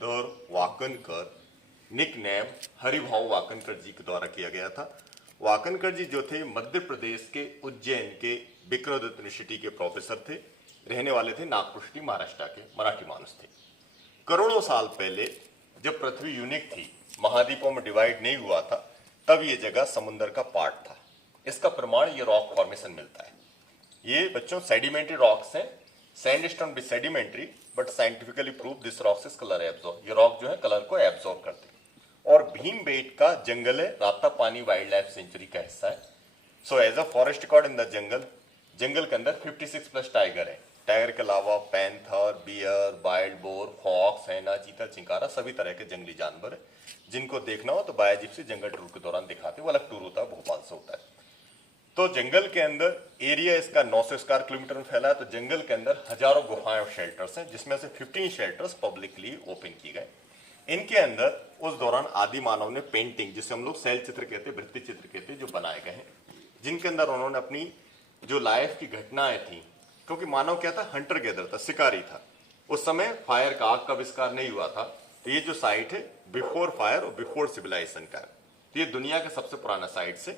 सिद्धर Wakankar nick name Haribhau Wakankar जी के द्वारा किया गया था। वाकनकर जी जो थे मध्य प्रदेश के उज्जैन के विक्रमादित्य यूनिवर्सिटी के प्रोफेसर थे, रहने वाले थे नागपुर महाराष्ट्र के, मराठी मानुस थे। करोड़ों साल पहले जब पृथ्वी यूनिक थी, महाद्वीपों में डिवाइड नहीं हुआ था, तब ये जगह समुद्र का पार्ट था। इसका प्रमाण ये रॉक फॉर्मेशन मिलता है। ये बच्चों सेडिमेंट्री रॉक्स हैं। सैंडस्टोन भी sedimentary, but scientifically prove this rocks is colour absorb. ये रॉक जो है कलर को एब्जॉर्ब करते हैं। और भीमबेटका जंगल है, राता पानी वाइल्ड लाइफ सेंचुरी का हिस्सा है। So as a forest record in the jungle के अंदर 56+ टाइगर है। टाइगर के अलावा panther, bear, wild boar, fox, hyena, cheetah, chinkara, सभी तरह के जंगली जानवर है। जिनको देखना हो तो बायोजिप से जंगल टूर के दौरान दिखाते, वो अलग टूर होता है, भोपाल से होता है। तो जंगल के अंदर एरिया इसका 900 स्क्वायर किलोमीटर में फैला है। तो जंगल के अंदर हजारों गुफाएं और शेल्टर्स हैं, जिसमें से 15 शेल्टर्स पब्लिकली ओपन की गए। इनके अंदर उस दौरान आदि मानव ने पेंटिंग, जिसे हम लोग शैल चित्र कहते, वृत्ति चित्र कहते, जो बनाए गए हैं, जिनके अंदर उन्होंने अपनी जो लाइफ की घटनाएं थी, क्योंकि मानव क्या था, हंटर गैदर था, शिकारी था। उस समय फायर का, आग का आविष्कार नहीं हुआ था। तो ये जो साइट है बिफोर फायर और बिफोर सिविलाइजेशन का, तो ये दुनिया का सबसे पुराना साइट से।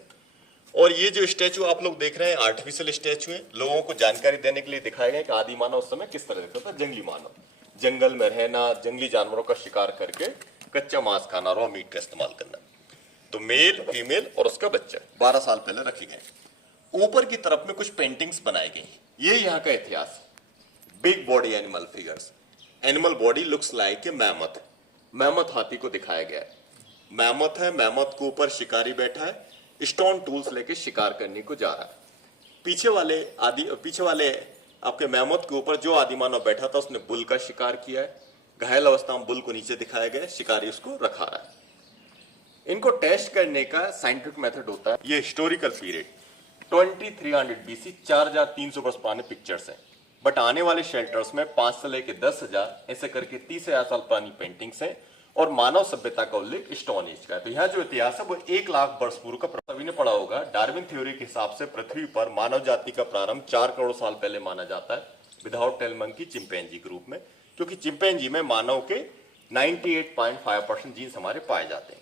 और ये जो स्टैचू आप लोग देख रहे हैं आर्टिफिशियल स्टैचू है, लोगों को जानकारी देने के लिए दिखाया गया कि आदि मानव उस समय किस तरह दिखता था। जंगली मानव, जंगल में रहना, जंगली जानवरों का शिकार करके कच्चा मांस खाना, रॉ मीट का इस्तेमाल करना। तो मेल, फीमेल और उसका बच्चा 12 साल पहले रखे गए। ऊपर की तरफ में कुछ पेंटिंग्स बनाई गई। ये यहाँ का इतिहास। Big body animal figures. Animal body looks like a mammoth. Mammoth हाथी को दिखाया गया है। मैमथ है, मैमथ के ऊपर शिकारी बैठा है, स्टोन टूल्स लेके शिकार करने को जा रहा है। पीछे वाले आपके मैमथ के ऊपर जो आदिमानव बैठा था, उसने बुल का शिकार किया है। घायल अवस्था में बुल को नीचे दिखाया गया है, शिकारी उसको रखा रहा है। इनको टेस्ट करने का साइंटिफिक मेथड होता है। ये हिस्टोरिकल पीरियड 2300 BC, 4300 वर्ष पुराने पिक्चर्स हैं। बट आने वाले शेल्टर्स में 5 से लेकर 10,000 ऐसे करके 30,000 साल पुरानी पेंटिंग्स हैं। और मानव सभ्यता का उल्लेख स्टोन एज का है। तो यहाँ जो इतिहास है वो 1 लाख वर्ष पूर्व का। सभी ने पढ़ा होगा, डार्विन थ्योरी के हिसाब से पृथ्वी पर मानव जाति का प्रारंभ 4 करोड़ साल पहले माना जाता है, विदाउट टेल मंकी, चिंपैंजी के रूप में। क्योंकि चिंपैंजी में मानव के 98.5% जीन्स हमारे पाए जाते हैं।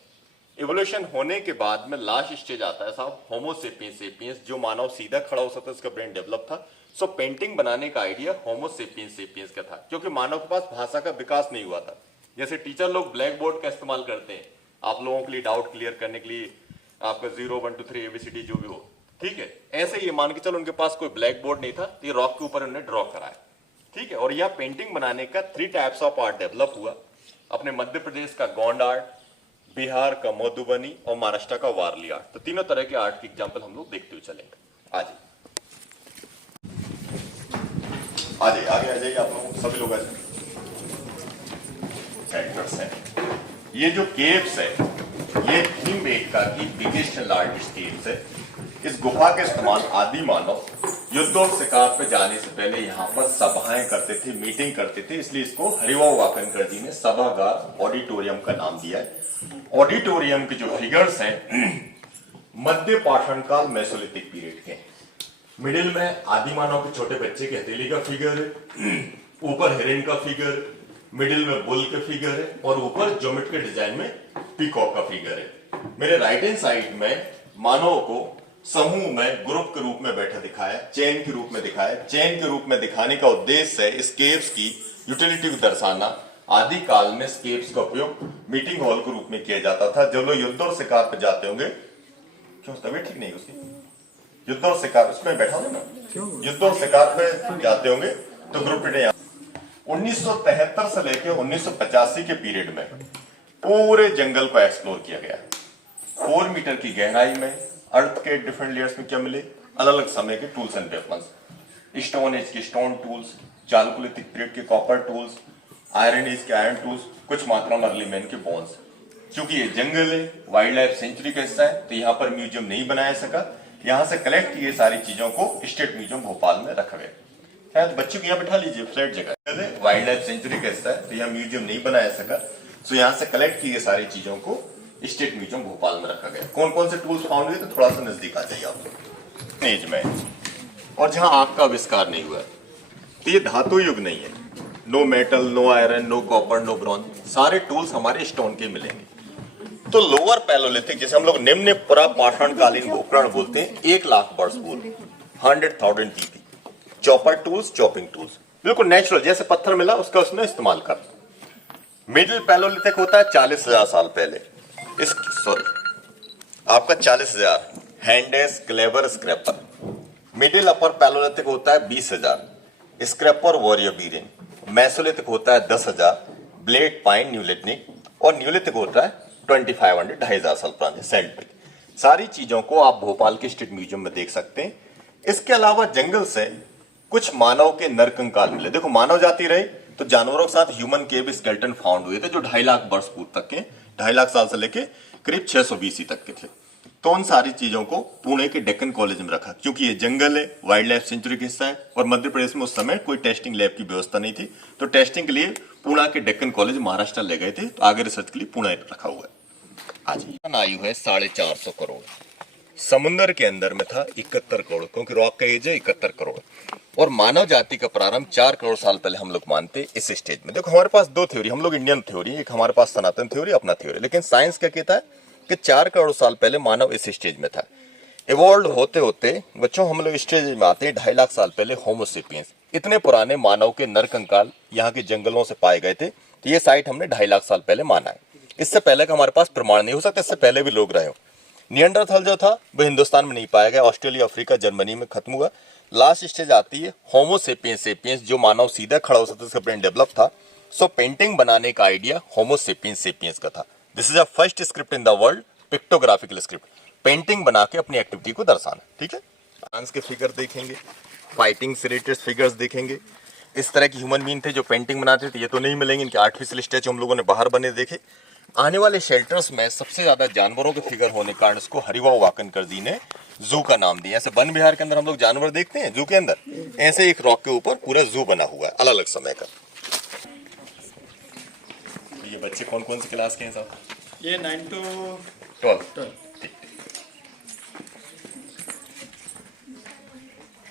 इवोल्यूशन होने के बाद में लास्ट स्टेज आता है साहब, होमो सेपियंस सेपियंस, जो मानव सीधा खड़ा हो सकता है, उसका ब्रेन डेवलप था। सो पेंटिंग बनाने का आइडिया होमो सेपियंस सेपियंस का था, क्योंकि मानव के पास भाषा का विकास नहीं हुआ था। जैसे टीचर लोग ब्लैक बोर्ड का इस्तेमाल करते हैं आप लोगों के लिए डाउट क्लियर करने के लिए, आपका 0 1 2 3 ABCD जो भी हो, ठीक है। ऐसे ये मान के चलो उनके पास कोई ब्लैक बोर्ड नहीं था, ये रॉक के ऊपर उन्होंने ड्रॉ कराया, ठीक है। और यह पेंटिंग बनाने का 3 टाइप्स ऑफ आर्ट डेवलप हुआ। अपने मध्य प्रदेश का गोंड आर्ट, बिहार का मधुबनी और महाराष्ट्र का वारली आर्ट। तो तीनों तरह के आर्ट की एग्जाम्पल हम लोग देखते हुए चलेंगे। आगे आ जाइए आप लोग, सभी लोग आ जाइए। सेक्टर्स हैं। ये जो केव्स है, ये भीमबेटका की बिगेस्ट लार्जेस्ट केव्स है। इस गुफा के इस्तेमाल आदि मानव युद्ध और शिकार पे जाने से पहले यहाँ पर सभाएं करते थे, मीटिंग करते थे। इसलिए इसको हरिभाऊ वाकनकर जी ने सभागार, ऑडिटोरियम का नाम दिया है। ऑडिटोरियम के जो फिगर्स हैं मध्य पाषाण काल, मेसोलिथिक पीरियड के। मिडिल में आदि मानव के छोटे बच्चे के हथेली का फिगर है, ऊपर हिरन का फिगर, मिडिल में बुल के फिगर है, और ऊपर ज्योमेट्री के डिजाइन में पीकॉक का फिगर है। मेरे राइट हैंड साइड में मानव को समूह में, ग्रुप के रूप में बैठा दिखाया, चेन के रूप में दिखाया। चेन के रूप में दिखाने का उद्देश्य है इस केव्स की यूटिलिटी को दर्शाना। आदि काल में इस केव्स का उपयोग मीटिंग हॉल के रूप में किया जाता था। जब लोग युद्ध और शिकार पर जाते होंगे, क्यों तबीयत ठीक नहीं उसकी, युद्ध और शिकार, उसमें बैठा हो ना, युद्ध और शिकार पे जाते होंगे तो ग्रुप 1973 से लेकर 1985 के पीरियड में पूरे जंगल को एक्सप्लोर किया गया। 4 मीटर की गहराई में अर्थ के डिफरेंट लेयर्स में क्या मिले, अलग अलग समय के tools and weapons, stone age के स्टोन टूल्स, चालकोलिथिक पीरियड के कॉपर टूल्स, आयरन एज के आयरन टूल्स, कुछ मात्रा में अर्ली मैन के बोन्स। क्योंकि ये जंगल है, वाइल्ड लाइफ सेंचुरी का हिस्सा है, तो यहाँ पर म्यूजियम नहीं बनाया सका। यहाँ से कलेक्ट किए सारी चीजों को स्टेट म्यूजियम भोपाल में रखा गया। शायद बच्चों को यहाँ बिठा लीजिए, फ्लैट जगह, वाइल्ड लाइफ सेंचुरी का हिस्सा है, तो यहाँ म्यूजियम नहीं बनाया सका। सो यहाँ से कलेक्ट किए सारी चीजों को स्टेट म्यूजियम भोपाल में रखा गया। कौन कौन से टूल्स फाउंड हुए, तो थोड़ा सा नजदीक आ जाइए आप एज में। और जहां आग का आविष्कार नहीं हुआ, तो ये धातु युग नहीं है। No metal, no iron, no copper, no bronze, सारे टूल्स हमारे स्टोन के मिलेंगे। तो लोअर पैलोलिथिक, जैसे हम लोग निम्न पुरा पाषाणकालीन उपकरण बोलते हैं, 1,00,000 वर्ष पूर्व, 100,000 TP, chopper tools, chopping tools, बिल्कुल नेचुरल, जैसे पत्थर मिला उसका उसने इस्तेमाल कर। मिडिल पैलोलिथिक होता है 40,000 साल पहले, इस आपका 40,000, handaxes, cleaver, scraper. Middle upper palaeolithic होता है 20,000, स्क्रैपर, वॉरियर बीरियन। मेसोलिथिक होता है 10,000, ब्लेड, पाइन, न्यूलिथिक। और न्यूलिथिक होता है 2500, 2,500 साल पुराने, सैंड। सारी चीजों को आप भोपाल के स्टेट म्यूजियम में देख सकते हैं। इसके अलावा जंगल से कुछ मानव के नरकंकाल मिले। देखो, मानव जाति रही तो जानवरों के साथ ह्यूमन के भी स्केलेटन फाउंड हुए थे, जो 2.5 लाख वर्ष पूर्व तक के, 2.5 लाख साल से लेके करीब 600 BC तक के थे। तो उन सारी चीजों को पुणे के डेक्कन कॉलेज में रखा, क्योंकि ये जंगल है, वाइल्ड लाइफ सेंचुरी का हिस्सा है, और मध्य प्रदेश में उस समय कोई टेस्टिंग लैब की व्यवस्था नहीं थी। तो टेस्टिंग के लिए पुणे के डेक्कन कॉलेज महाराष्ट्र ले गए थे, तो आगे रिसर्च के लिए पुणे रखा हुआ है। आज आयु है 450 करोड़। समुद्र के अंदर में था 71 करोड़, क्योंकि रॉक का एज है 71 करोड़। और मानव जाति का प्रारंभ 4 करोड़ साल पहले हम लोग मानते इस स्टेज में। देखो, हमारे पास दो थ्योरी, हम लोग इंडियन थ्योरी, एक हमारे पास सनातन थ्योरी, अपना थ्योरी। लेकिन साइंस क्या कहता है कि 4 करोड़ साल पहले मानव इस स्टेज में था। इवॉल्व होते होते बच्चों हम लोग स्टेज में आते हैं 2.5 लाख साल पहले, होमोसेपियंस। इतने पुराने मानव के नरकंकाल यहाँ के जंगलों से पाए गए थे, तो ये साइट हमने 2.5 लाख साल पहले माना है। इससे पहले का हमारे पास प्रमाण नहीं हो सकता, इससे पहले भी लोग रहे हो। निएंडरथल जो था वो हिंदुस्तान में नहीं पाया गया, ऑस्ट्रेलिया, अफ्रीका, जर्मनी में खत्म हुआ। लास्ट स्टेज आती है होमोसेपियंस सेपियंस, जो मानव सीधा खड़ा हो सकता, उसका ब्रेन डेवलप था। सो पेंटिंग बनाने का आइडिया होमोसेपियंस सेपियंस का था। This is a first script in the world, pictographical script, painting बना के अपनी एक्टिविटी को दर्शाना। ठीक है, डांस के फिगर देखेंगे, फाइटिंग से रिलेटेड फिगर्स देखेंगे। इस तरह के ह्यूमन बीइंग थे जो पेंटिंग बनाते थे, ये तो नहीं मिलेंगे, इनके आर्टिफिशियल स्टैचू हम लोगों ने बाहर बने देखे। आने वाले शेल्टर्स में सबसे ज्यादा जानवरों के फिगर होने के कारण इसको हरिभाऊ वाकनकर जी ने जू का नाम दिया। ऐसे वन विहार के अंदर हम लोग जानवर देखते हैं जू के अंदर, ऐसे एक रॉक के ऊपर पूरा जू बना हुआ है अलग अलग समय का। ये बच्चे कौन कौन सी क्लास के हैं साहब? ये 9 to 12।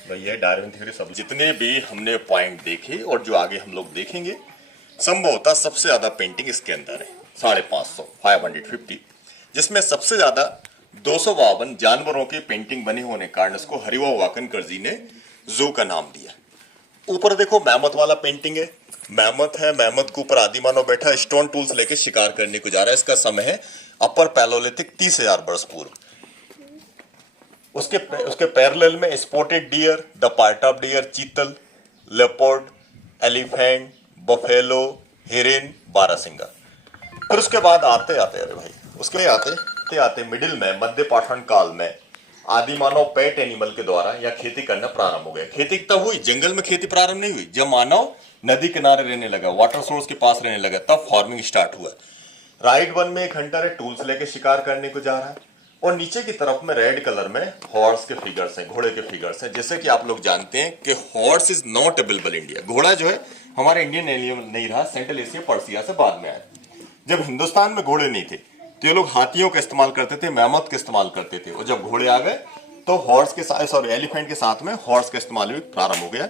भैया डार्विन थ्योरी, सब जितने भी हमने पॉइंट देखे और जो आगे हम लोग देखेंगे, संभवतः सबसे ज्यादा पेंटिंग इसके अंदर है 550, 550, जिसमें सबसे ज्यादा 252 जानवरों की पेंटिंग बने होने के कारण इसको हरिभाऊ वाकनकर जी ने जू का नाम दिया। ऊपर देखो मैमथ वाला पेंटिंग है, मैमथ है, मैमथ के ऊपर आदिमानव बैठा स्टोन टूल्स लेके शिकार करने को जा रहा है। इसका समय है अपर पैलोलिथिक 30,000 वर्ष पूर्व। उसके पैरेलल में स्पॉटेड डियर, द पार्टाप डियर, चीतल, लेपर्ड, एलिफेंट, बफेलो, हिरन, बारहसिंगा। फिर उसके बाद आते आते अरे भाई उसके आते मिडिल में मध्य पाषाण काल में आदिमानव पेट एनिमल के द्वारा या खेती करना प्रारंभ हो गया। खेती तब हुई, जंगल में खेती प्रारंभ नहीं हुई। जब मानव नदी किनारे रहने लगा, वाटर सोर्स के पास रहने लगा, तब फार्मिंग स्टार्ट हुआ। राइट वन में एक हंटर है, टूल्स लेके शिकार करने को जा रहा है, और नीचे की तरफ में रेड कलर में हॉर्स के फिगर्स हैं, घोड़े के फिगर्स हैं। जैसे कि आप लोग जानते हैं कि horse is not available India. घोड़ा जो है हमारे इंडियन एलियन नहीं रहा, सेंट्रल एशिया, पर्सिया से बाद में आया। जब हिंदुस्तान में घोड़े नहीं थे तो ये लोग हाथियों का इस्तेमाल करते थे, मैमथ का इस्तेमाल करते थे, और जब घोड़े आ गए तो हॉर्स के साथ, सॉरी एलिफेंट के साथ में हॉर्स का इस्तेमाल भी प्रारंभ हो गया।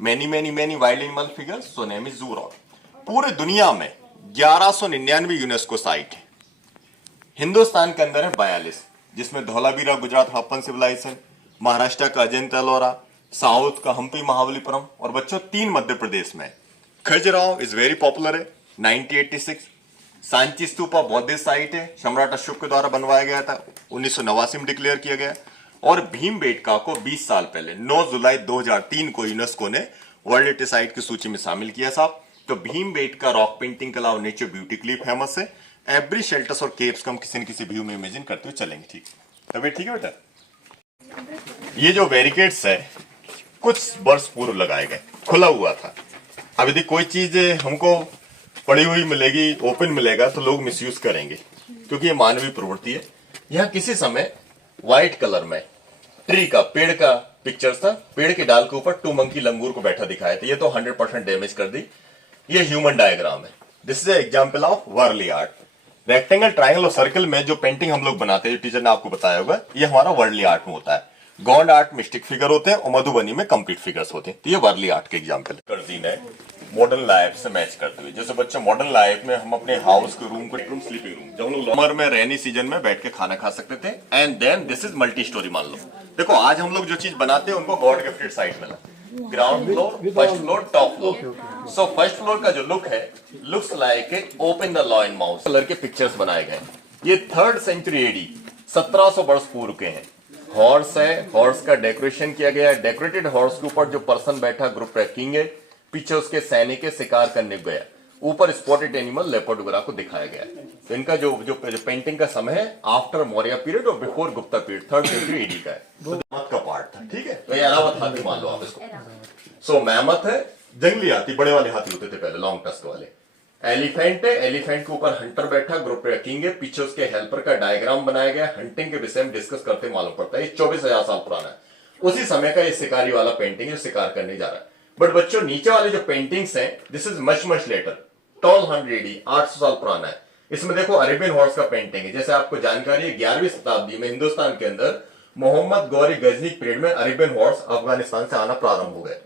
Many wild animal figures, so name is जू रॉक। पूरे दुनिया में 1199 यूनेस्को साइट है। हिंदुस्तान के अंदर है 42, जिसमें धौलावीरा गुजरात हड़प्पन सिविलाइजेशन, महाराष्ट्र का अजंता एलोरा, साउथ का हम्पी महाबलीपुरम, और बच्चों 3 मध्य प्रदेश में। खजुराहो इज वेरी पॉपुलर है, 1986। सांची स्तूपा बौद्धिस्ट साइट है, सम्राट अशोक के द्वारा बनवाया गया था, 1989 में डिक्लेयर किया गया। और भीमबेटका को 20 साल पहले 9 जुलाई 2003 को यूनेस्को ने वर्ल्ड हेरिटेज साइट की सूची में शामिल किया साहब। तो भीमबेटका रॉक पेंटिंग के अलावा नेचर ब्यूटी के लिए फेमस है। एवरी शेल्टर्स और केव्स को हम किसी न किसी व्यू में इमेजिन करते हुए चलेंगे। ठीक तभी ठीक है बेटा। ये जो बैरिकेड्स है कुछ वर्ष पूर्व लगाए गए, खुला हुआ था। अब यदि कोई चीज हमको पड़ी हुई मिलेगी, ओपन मिलेगा, तो लोग मिसयूज करेंगे, क्योंकि ये मानवीय प्रवृत्ति है। यहाँ किसी समय व्हाइट कलर में ट्री का, पेड़ का पिक्चर था, पेड़ के डाल के ऊपर 2 मंकी लंगूर को बैठा दिखाया था। ये तो 100% डैमेज कर दी। ये ह्यूमन डायग्राम है। This is example of Warli art. Rectangle, triangle और सर्कल में जो पेंटिंग हम लोग बनाते हैं, टीचर ने आपको बताया होगा, ये हमारा वर्ली आर्ट में होता है। गॉन्ड आर्ट में स्टिक फिगर होते हैं और मधुबनी में कंप्लीट फिगर्स होते हैं। तो ये वर्ली आर्ट के एग्जाम्पल है। मॉडर्न लाइफ से मैच करते हुए। जैसे बच्चों मॉडर्न लाइफ में हम अपने हाउस के रूम को बेडरूम स्लीपिंग रूम, जब हम लोग समर में रेनी सीजन में बैठ के खाना खा सकते थे, and then this is multi storey. मान लो देखो आज हम लोग जो चीज बनाते हैं उनको गॉड गिफ्टेड साइट मिला, ground floor, first floor, top floor. So first floor का जो लुक है looks like a open the law in mouse colour के पिक्चर्स बनाए गए। ये 3rd सेंचुरी एडी 1700 वर्ष पूर्व के हैं। हॉर्स है, हॉर्स का डेकोरेशन किया गया है। डेकोरेटेड हॉर्स के ऊपर जो पर्सन बैठा ग्रुप किंग है, पीछे उसके सैनिक है शिकार करने गया, ऊपर स्पॉटेड एनिमल लेपर्ड वगैरह को दिखाया गया है। तो इनका जो पेंटिंग का समय है आफ्टर मौर्य पीरियड और before Gupta period 3rd century AD का है। तो मैमथ का पार्ट था, ठीक है। तो ये अरावत हाथी मान लो आप इसको। सो मैमथ है, जंगली हाथी, बड़े वाले हाथी होते थे पहले, लॉन्ग टस्क वाले। एलिफेंट है, एलिफेंट के ऊपर हंटर बैठा ग्रुप किंग है, पीछे उसके हेल्पर का डायग्राम बनाया गया। हंटिंग के विषय में डिस्कस करते मालूम पड़ता है ये 24,000 साल पुराना है। उसी समय का ये शिकारी वाला पेंटिंग है, शिकार करने जा रहा है। बट बच्चों नीचे वाले जो पेंटिंग्स हैं this is much much later, 1200 AD, 800 साल पुराना है। इसमें देखो अरेबियन हॉर्स का पेंटिंग है। जैसे आपको जानकारी है 11वीं शताब्दी में हिंदुस्तान के अंदर मोहम्मद गौरी गजनी पीरियड में अरेबियन हॉर्स अफगानिस्तान से आना प्रारंभ हो गए।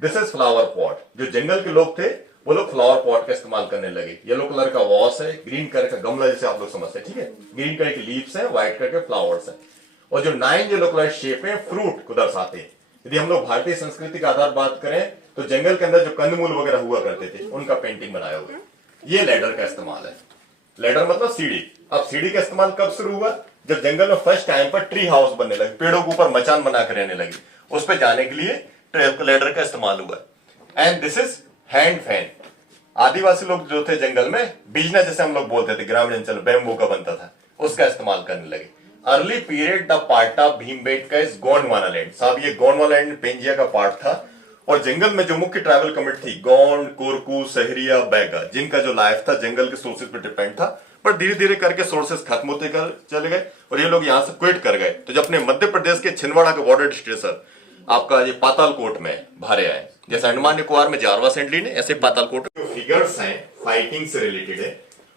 This is flower pot. जो जंगल के लोग थे वो लोग फ्लावर पॉट का इस्तेमाल करने लगे। येलो कलर का वॉस है, ग्रीन कलर का गमला जैसे आप लोग समझते हैं, ठीक है। ग्रीन कलर की लीव्स है, व्हाइट कलर के फ्लावर्स है, और जो 9 येलो कलर शेप है फ्रूट को दर्शाते हैं। यदि हम लोग भारतीय संस्कृति का आधार बात करें तो जंगल के अंदर जो कंदमूल वगैरह हुआ करते थे उनका पेंटिंग बनाया हुआ। ये लैडर का इस्तेमाल है। लैडर मतलब सीढ़ी। अब सीढ़ी का इस्तेमाल कब शुरू हुआ? जब जंगल में फर्स्ट टाइम पर ट्री हाउस बनने लगे, पेड़ों के ऊपर मचान बनाकर रहने लगे, उस पर जाने के लिए लैडर का इस्तेमाल हुआ। And this is hand fan. आदिवासी लोग जो थे जंगल में बिजना जैसे हम लोग बोलते थे, ग्रामीण अंचल बैम्बू का बनता था, उसका इस्तेमाल करने लगे। अर्ली पीरियड द पार्टा भीमबेटका इज गोंडवाना लैंड। साहब ये गोंडवाना लैंड पेंजिया का पार्ट था, और जंगल में जो मुख्य ट्राइबल कम्युनिटी थी गोंड, कोरकू, सहरिया, बैगा, जिनका जो लाइफ था जंगल के सोर्सेज पर डिपेंड था, पर धीरे धीरे करके सोर्सेज खत्म होते चले गए और ये लोग यहाँ से क्विट कर गए। तो जब अपने मध्य प्रदेश के छिंदवाड़ा के बॉर्डर डिस्ट्रिक्ट आपका ये पातालकोट में भारे आए, जैसे अंडमान निकोबार में जारवा सेंटली ने, ऐसे पातालकोट जो फिगर्स हैं फाइटिंग से रिलेटेड है।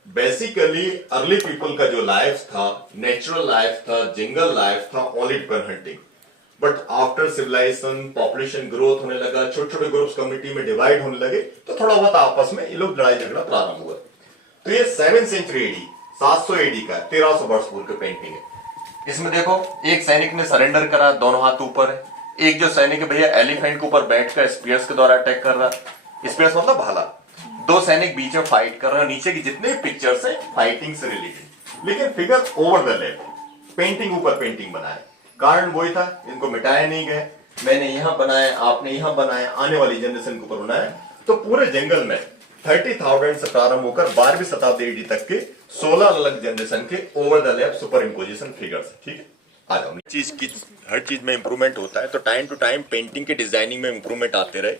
बेसिकली अर्ली पीपल का जो लाइफ था, नेचुरल लाइफ था, जंगल लाइफ था, only depend hunting. But after civilisation, population growth होने लगा, छोटे छोटे ग्रुप्स कम्युनिटी में डिवाइड होने लगे, तो थोड़ा बहुत आपस में ये लोग लड़ाई झगड़ा प्रारंभ हुआ। तो ये 7th सेंचुरी एडी, 700 AD का 1300 वर्ष पूर्व की पेंटिंग है। इसमें देखो एक सैनिक ने सरेंडर करा, दोनों हाथ ऊपर है। एक जो सैनिक है भैया एलिफेंट के ऊपर बैठकर स्पीयर्स के द्वारा अटैक कर रहा है। स्पीयर्स मतलब भाला। 2 सैनिक बीच में फाइट कर रहे हैं। नीचे की जितने पिक्चर्स हैं फाइटिंग से रिलेटेड, लेकिन figure over the left, painting ऊपर पेंटिंग बनाए। कारण वही था, इनको मिटाया नहीं गए। मैंने यहां बनाया, आपने यहां बनाया, आने वाली जनरेशन के ऊपर बनाया। तो पूरे जंगल में 30,000 से प्रारंभ होकर 12वीं शताब्दी एडी तक के 16 अलग जनरेशन के over the left super imposition figures, ठीक है। आ जाओ, चीज की हर चीज में इंप्रूवमेंट होता है, तो टाइम टू टाइम पेंटिंग के डिजाइनिंग में इंप्रूवमेंट आते रहे।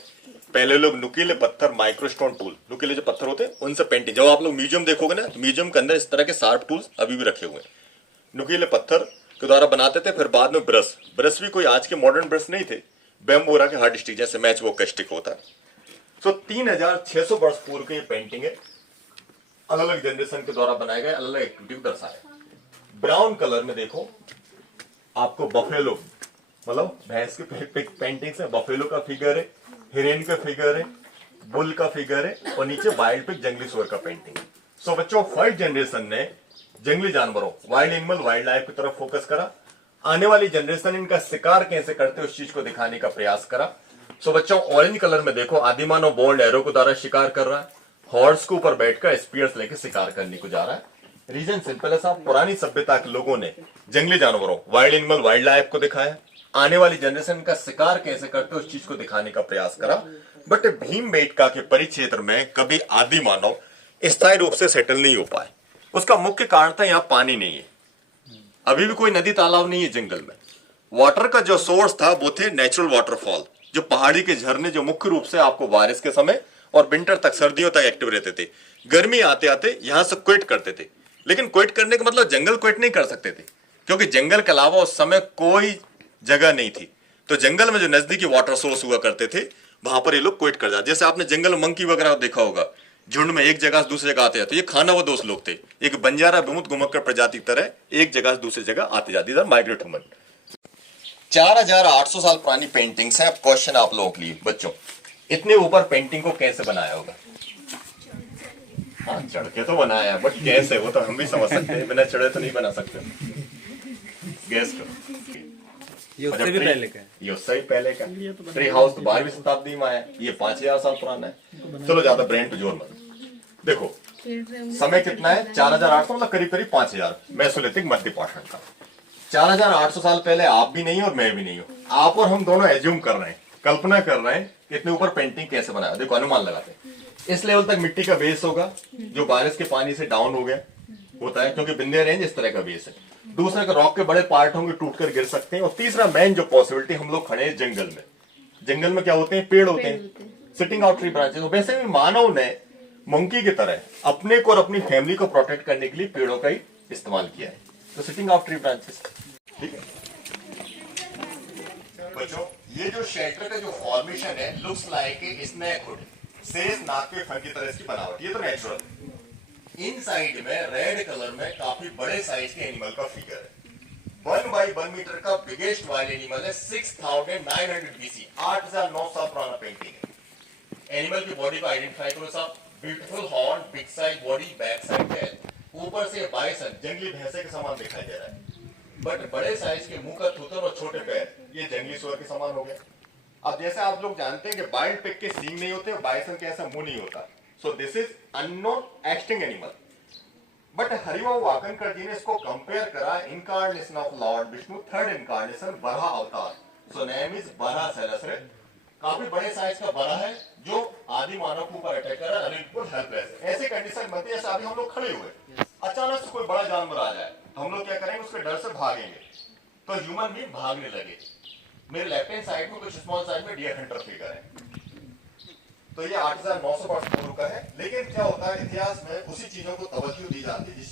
पहले लोग नुकीले पत्थर, माइक्रोस्टोन टूल, नुकीले जो पत्थर होते हैं उनसे पेंटिंग, जब आप लोग म्यूजियम देखोगे ना, म्यूजियम के अंदर इस तरह के शार्प टूल्स अभी भी रखे हुए हैं। नुकीले पत्थर के द्वारा बनाते थे। फिर बाद में ब्रश भी कोई आज के मॉडर्न ब्रश नहीं थे, बैम्बू के हार्ड स्टिक जैसे मैच वो का स्टिक होता है। सो 3600 वर्ष पूर्व की पेंटिंग है, अलग अलग जनरेशन के द्वारा बनाए गए, अलग अलग एक्टिविटी दर्शाए। ब्राउन कलर में देखो आपको बफेलो, मतलब भैंस के पेंटिंग्स है। बफेलो का फिगर है, हिरन का फिगर है, बुल का फिगर है, और नीचे वाइल्ड पिग जंगली सुअर का पेंटिंग है। सो बच्चों फर्स्ट जनरेशन ने जंगली जानवरों, वाइल्ड एनिमल, वाइल्ड लाइफ की तरफ फोकस करा। आने वाली जनरेशन इनका शिकार कैसे करते उस चीज को दिखाने का प्रयास करा। सो बच्चों ऑरेंज कलर में देखो आदिमानव बोल्ड एरो के द्वारा शिकार कर रहा है, हॉर्स के ऊपर बैठकर स्पीयर्स लेके शिकार करने को जा रहा है। रीजन सिंपल है साहब, पुरानी सभ्यता के लोगों ने जंगली जानवरों, वाइल्ड एनिमल, वाइल्ड लाइफ को दिखाया। आने वाली जनरेशन का शिकार कैसे करते उस चीज को दिखाने का प्रयास करा। बट भीमबेटका के परिक्षेत्र में कभी आदि मानव स्थायी रूप से सेटल नहीं हो पाए। उसका मुख्य कारण था यहाँ पानी नहीं है, अभी भी कोई नदी तालाब नहीं है जंगल में। वाटर का जो सोर्स था वो थे नेचुरल वाटरफॉल, जो पहाड़ी के झरने, जो मुख्य रूप से आपको बारिश के समय और विंटर तक, सर्दियों तक एक्टिव रहते थे। गर्मी आते आते यहां से क्विट करते थे, लेकिन क्विट करने का मतलब जंगल क्विट नहीं कर सकते थे, क्योंकि जंगल के अलावा उस समय कोई जगह नहीं थी। तो जंगल में जो नजदीकी वाटर सोर्स हुआ करते थे वहां पर ये लोग क्विट कर जाते। जैसे आपने जंगल मंकी वगैरह देखा होगा, झुंड में एक जगह से दूसरी जगह आते जाते, ये खाना वो दोस्त लोग थे, एक बंजारा विमुक्त घुमक्कड़ प्रजाति की तरह एक जगह से दूसरी जगह आते जाते, इधर माइग्रेट ह्यूमन। 4800 साल पुरानी पेंटिंग्स हैं। अब क्वेश्चन आप लोगों के लिए बच्चों, इतने ऊपर पेंटिंग को कैसे बनाया होगा? हाँ, चढ़ के तो बनाया है, बट कैसे वो तो हम भी समझ सकते हैं, बिना चढ़े तो नहीं बना सकते। गैस करो। ये उससे भी पहले का है। ये उससे भी पहले का। ट्री हाउस तो 12वीं शताब्दी में आया, ये 5000 साल पुराना है। चलो ज्यादा ब्रेन पे जोर मत। देखो समय कितना है, 4800, मतलब करीब करीब 5000 मेसोलिथिक मध्य पाषाण का। 4800 साल पहले आप भी नहीं हो और मैं भी नहीं हूं, आप और हम दोनों एज्यूम कर रहे हैं, कल्पना कर रहे हैं कि इतने ऊपर पेंटिंग कैसे बनाया। देखो अनुमान लगाते हैं, इस लेवल तक मिट्टी का बेस होगा जो बारिश के पानी से डाउन हो गया होता है, क्योंकि विंध्य रेंज इस तरह का बेस है। दूसरा का रॉक के बड़े पार्ट होंगे, टूटकर गिर सकते हैं। और तीसरा मेन जो पॉसिबिलिटी, हम लोग खड़े हैं जंगल में। जंगल में क्या होते हैं? पेड़ होते हैं, सिटिंग आउट ट्री ब्रांचेस। वैसे भी मानव ने मंकी की तरह अपने को और अपनी फैमिली को प्रोटेक्ट करने के लिए पेड़ों का ही इस्तेमाल किया है। तो सिटिंग आउट ट्री ब्रांचेस, ठीक है बच्चों। ये जो शेल्टर का जो फॉर्मेशन है, looks like a snake hood, शेष नाग के फन की तरह इसकी बनावट, ये तो नेचुरल। इन साइड में रेड कलर में काफी बड़े साइज के एनिमल का फिगर है। 1 बाई 1 मीटर का बिगेस्ट वाइल्ड एनिमल है। 6900 BC, 8900 साल पुराना पेंटिंग है। एनिमल की बॉडी को आइडेंटिफाई करो साहब, beautiful horn, big size body, back side tail, ऊपर से बाइसन जंगली भैंसे के समान दिखाई दे रहा है, बट बड़े साइज के मुंह का थूथन और छोटे पैर, ये जंगली सुअर के समान हो गया। अब जैसे आप लोग जानते हैं कि वाइल्ड पिग के सींग नहीं होते, बाइसन के ऐसा मुंह नहीं होता। So this is unknown extinct animal. But Haribhau Wakankar ji ने इसको कंपेयर करा incarnation of lord Vishnu, third incarnation, Barah avatar. So name is Barah सेलसरेट। काफी बड़े साइज का बड़ा है जो आदि मानव के ऊपर अटैक कर रहा है, बिल्कुल हेल्पलेस। ऐसे कंडीशन में जैसे अभी हम लोग खड़े हुए, अचानक से कोई बड़ा जानवर आ जाए तो हम लोग क्या करेंगे? उसके डर से भागेंगे। तो ह्यूमन भी भागने लगे। मेरे लेफ्ट हैंड साइड में कुछ स्मॉल साइज में डियर हंटर फिगर है। तो ये 8900 वर्ष पूर्व का है। लेकिन क्या होता है, इतिहास में उसी चीजों को तवज्जो दी जाती है जिस